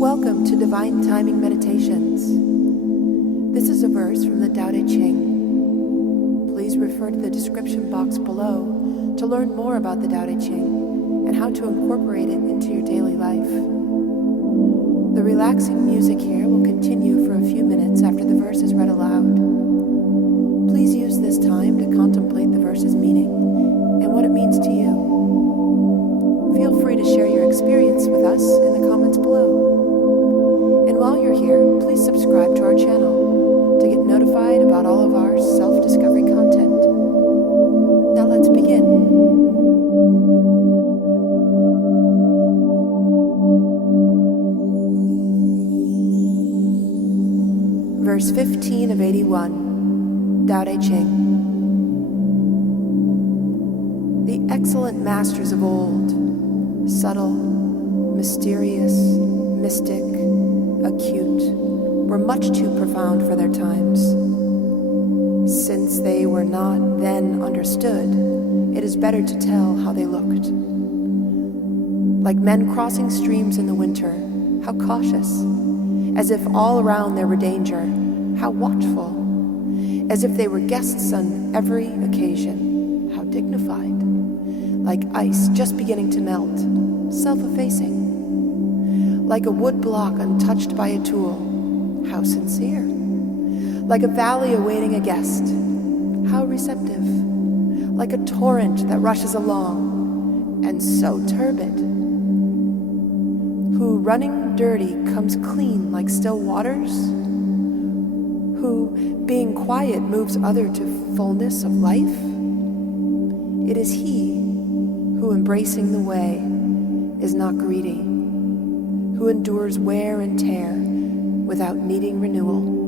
Welcome to Divine Timing Meditations. This is a verse from the Tao Te Ching. Please refer to the description box below to learn more about the Tao Te Ching and how to incorporate it into your daily life. The relaxing music here will continue for a few minutes after the verse is read aloud. Please use this time to contemplate the verse's meaning and what it means to you. Feel free to share your experience with us in the comments below. And while you're here, please subscribe to our channel to get notified about all of our self-discovery content. Now let's begin. Verse 15 of 81, Tao Te Ching. The excellent masters of old, subtle, mysterious, mystic, acute, were much too profound for their times. Since they were not then understood, it is better to tell how they looked. Like men crossing streams in the winter, how cautious, as if all around there were danger, how watchful, as if they were guests on every occasion, how dignified, like ice just beginning to melt, self-effacing, like a wood block untouched by a tool, how sincere, like a valley awaiting a guest, how receptive, like a torrent that rushes along, and so turbid, who running dirty comes clean like still waters, who being quiet moves other to fullness of life. It is he who embracing the way is not greedy, who endures wear and tear without needing renewal.